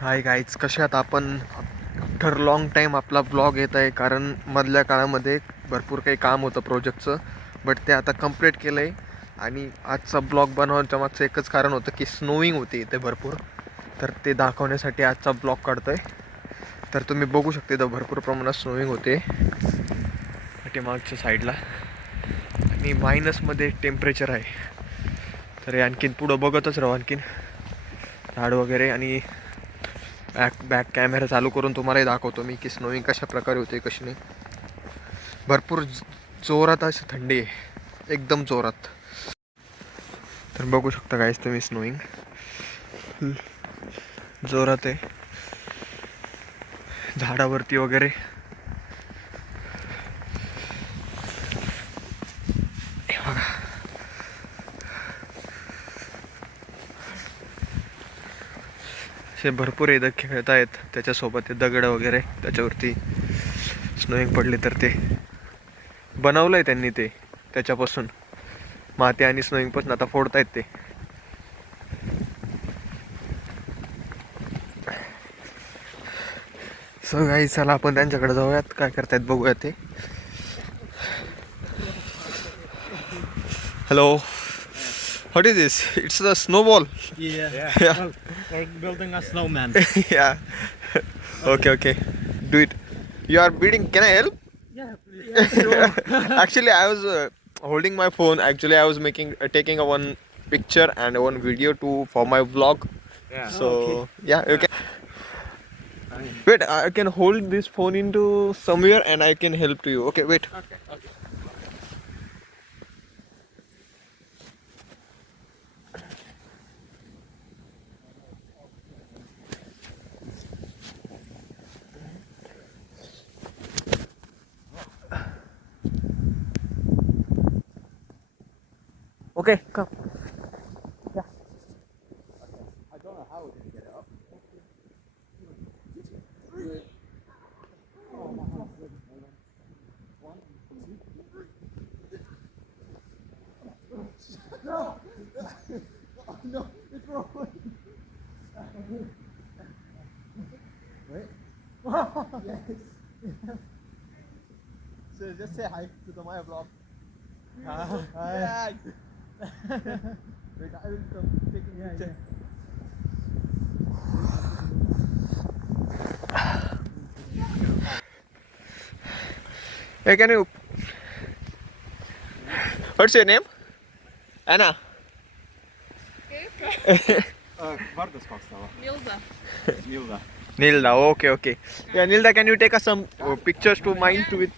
Hi guys, कसे आहात आपण? आफ्टर लॉंग टाईम आपला ब्लॉग येत आहे, कारण मधल्या काळामध्ये भरपूर काही काम होतं प्रोजेक्टचं, बट ते आता कंप्लीट केलं आहे. आणि आजचा ब्लॉग बनवण्याचं मागचं एकच कारण होतं की स्नोईंग होती इथे भरपूर, तर ते दाखवण्यासाठी आजचा ब्लॉग काढतो आहे. तर तुम्ही बघू शकता इथं भरपूर प्रमाणात स्नोईंग होते पाठीमागच्या साईडला, आणि मायनसमध्ये टेम्परेचर आहे. तर हे आणखीन पुढं बघतच राहू, आणखीन झाड वगैरे, आणि बॅक कॅमेरा चालू करून तुम्हालाही दाखवतो मी की स्नोईंग कशा प्रकारे होते, कशी नाही. भरपूर जोरात अशी थंडी आहे, एकदम जोरात. तर बघू शकता गाईस तुम्ही, स्नोईंग जोरात आहे झाडावरती वगैरे. असे भरपूर इथं खेळत आहेत, त्याच्यासोबत ते दगड वगैरे त्याच्यावरती स्नोईंग पडले, तर ते बनवलं आहे त्यांनी ते त्याच्यापासून, माती आणि स्नोईंगपासून आता फोडतायत ते. सो गाईस, चला आपण त्यांच्याकडे जाऊयात, काय करतायत बघूयात ते. Hello, what is this? It's the snowball. Yeah. Yeah. Well, we're building a snowman. Yeah. Okay, okay. Do it. You are beating. Can I help? Yeah, please. Sure. Actually, I was holding my phone. Actually, I was taking a one picture and one video for my vlog. Yeah. So yeah, you can. Wait, I can hold this phone into somewhere and I can help to you. Okay, wait. Okay. Okay. Okay, come. No, it's wrong. Wait. Yes. So just say hi to my vlog. Hi. Yeah. Wait, I will come taking picture. Hey, can you? What's your name? Anna. Vardas Kokstava. Milda. Milda. Nilda. Okay, okay. Yeah, Nilda, can you take us some pictures to mine to it?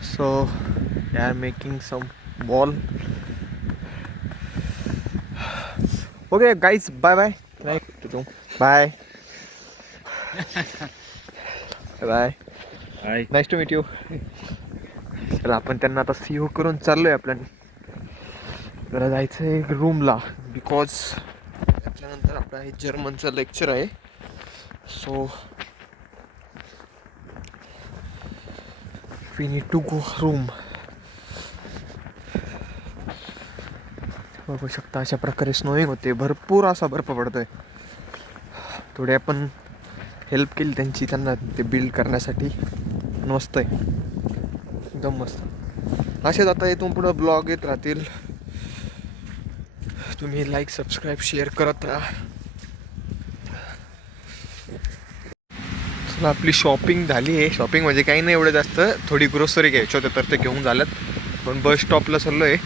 So, they are making some ball. Okay, guys, bye bye. Bye. Bye. Hi. Nice to meet you. चला, आपण त्यांना आता C करून चाललोय. आपल्याला जरा जायचं आहे रूमला, बिकॉज त्याच्यानंतर आपलं हे जर्मनचं लेक्चर आहे. So we need to go room. बघू शकता अशा प्रकारे स्नोईंग होते, भरपूर असा बर्फ पडतोय. थोडी आपण हेल्प केली त्यांची, त्यांना ते बिल्ड करण्यासाठी. मस्त आहे, एकदम मस्त. असेच आता इथून पुढं ब्लॉग येत राहतील. तुम्ही लाईक, सबस्क्राईब, शेअर करत राहा. चला, आपली शॉपिंग झाली आहे. शॉपिंग म्हणजे काही नाही एवढं जास्त, थोडी ग्रोसरी घ्यायची होते तर ते घेऊन झाल्यात. पण बस स्टॉपला चाललो आहे.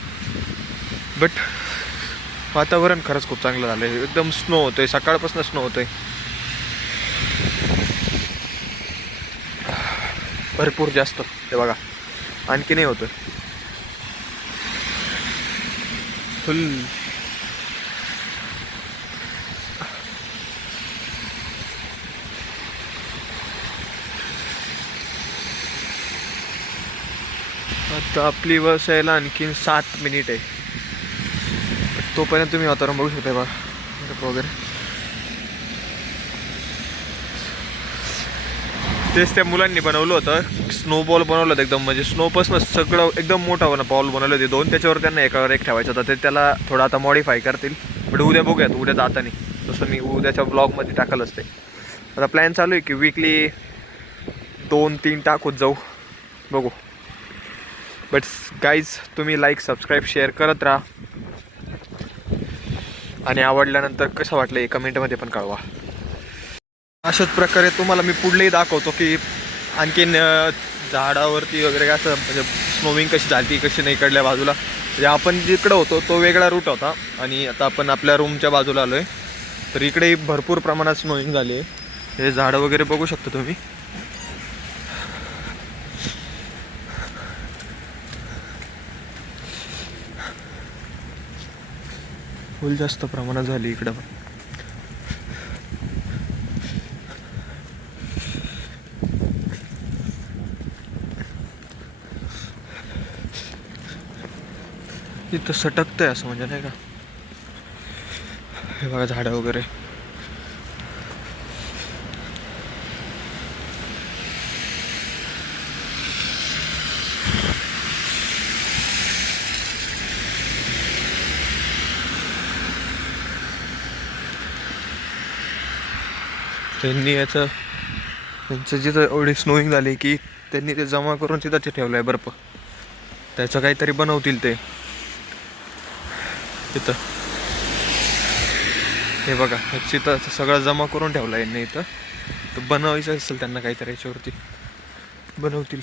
बट वातावरण खरंच खूप चांगलं झालं आहे, एकदम स्नो होतं आहे, सकाळपासून स्नो होतं आहे भरपूर जास्त. ते बघा, आणखी नाही होतं फुल. आता आपली बस यायला आणखीन 7 मिनिट आहे. तोपर्यंत तुम्ही वातावरण बघू शकता बघा, वगैरे. तेच त्या मुलांनी बनवलं होतं, स्नोबॉल बनवलं होतं एकदम, म्हणजे स्नोपासून सगळं एकदम मोठा बॉल बनवले होते 2. त्याच्यावर त्यांना एकावर एक ठेवायचं होतं. ते त्याला थोडं आता मॉडिफाय करतील, बट उद्या बघूयात, उद्या जातानी. तसं मी उद्याच्या ब्लॉगमध्ये टाकल असते. आता प्लॅन चालू आहे की वीकली 2-3 टाकत जाऊ, बघू. बट गाईज तुम्ही लाईक सबस्क्राईब शेअर करत राहा आणि आवडल्यानंतर कसं वाटलं हे कमेंटमध्ये पण कळवा. अशाच प्रकारे तुम्हाला मी पुढलेही दाखवतो की आणखीन झाडावरती वगैरे असं म्हणजे स्नोविंग कशी झाली कशी नाही इकडल्या बाजूला. म्हणजे आपण जिकडं होतो तो वेगळा रूट होता आणि आता आपण आपल्या रूमच्या बाजूला आलो आहे. तर इकडेही भरपूर प्रमाणात स्नोविंग झाली आहे. हे झाडं वगैरे बघू शकता तुम्ही. फुल जास्त प्रमाणात झाली इकडं पण. इथं सटकतंय असं म्हणजे नाही का. हे बघा झाडं वगैरे. त्यांचं जिथं एवढी स्नोईंग झाली की त्यांनी ते जमा करून तिथं ते ठेवलं आहे बर्फ. त्याचं काहीतरी बनवतील ते तिथं. हे बघा तिथं सगळं जमा करून ठेवलं आहे यांनी इथं. तर बनवायचं असेल त्यांना काहीतरी याच्यावरती बनवतील.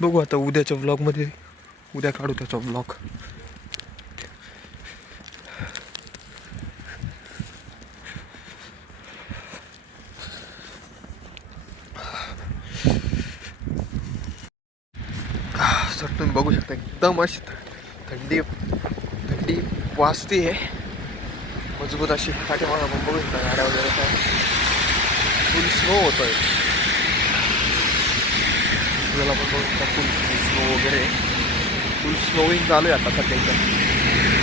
बघू आता उद्याच्या व्लॉगमध्ये. उद्या काढू त्याचा व्लॉग. सर तुम्ही बघू शकता एकदम अशी थंडी थंडी वाजती आहे मजबूत अशी. पाठीमागं आपण बघू शकता गाड्या वगैरे काय फुल स्नो होतो आहे. आपल्याला पण बघू शकता फुल स्नो वगैरे. फुल स्नोविंग चालू आहे आता सध्या इथं.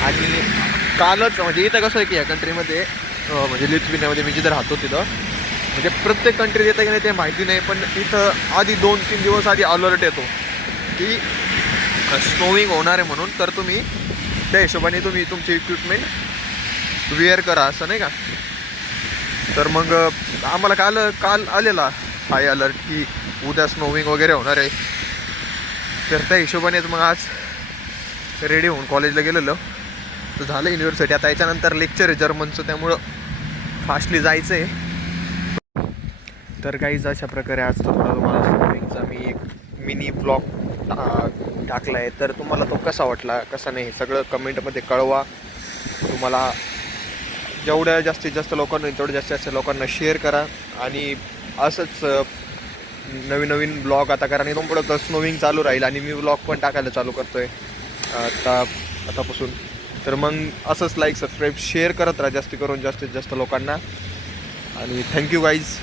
आणि कालच म्हणजे इथं कसं आहे की या कंट्रीमध्ये म्हणजे लिथुएनियामध्ये मी जिथं राहतो तिथं म्हणजे प्रत्येक कंट्रीत येतं की नाही ते माहिती नाही, पण इथं आधी 2-3 दिवस आधी अलर्ट येतो की स्नोविंग होणार आहे म्हणून. तर तुम्ही त्या हिशोबाने तुम्ही तुमची इक्विपमेंट वेअर करा असं नाही का. तर मग आम्हाला काल आलेला हाय अलर्ट की उद्या स्नोविंग वगैरे होणार आहे. तर त्या हिशोबाने मग आज रेडी होऊन कॉलेजला गेलेलो. तर झालं युनिव्हर्सिटी. आता याच्यानंतर लेक्चर आहे जर्मनचं, त्यामुळं फास्टली जायचं आहे. तर काहीच अशा प्रकारे आज तो थोडा तुम्हाला स्नोविंगचा मी एक मिनी ब्लॉग टाकला आहे. तर तुम्हाला तो कसा वाटला कसा नाही हे सगळं कमेंटमध्ये कळवा. तुम्हाला जेवढ्या जास्तीत जास्त लोकांना तेवढ्या जास्तीत जास्त लोकांना शेअर करा. आणि असंच नवीन नवीन ब्लॉग आता करा. आणि तो पुढं स्नोविंग चालू राहील आणि मी ब्लॉग पण टाकायला चालू करतो आहे आतापासून. तर मग असंच लाईक सबस्क्राईब शेअर करत राहा जास्ती करून जास्तीत जास्त लोकांना. आणि थँक्यू गाईज.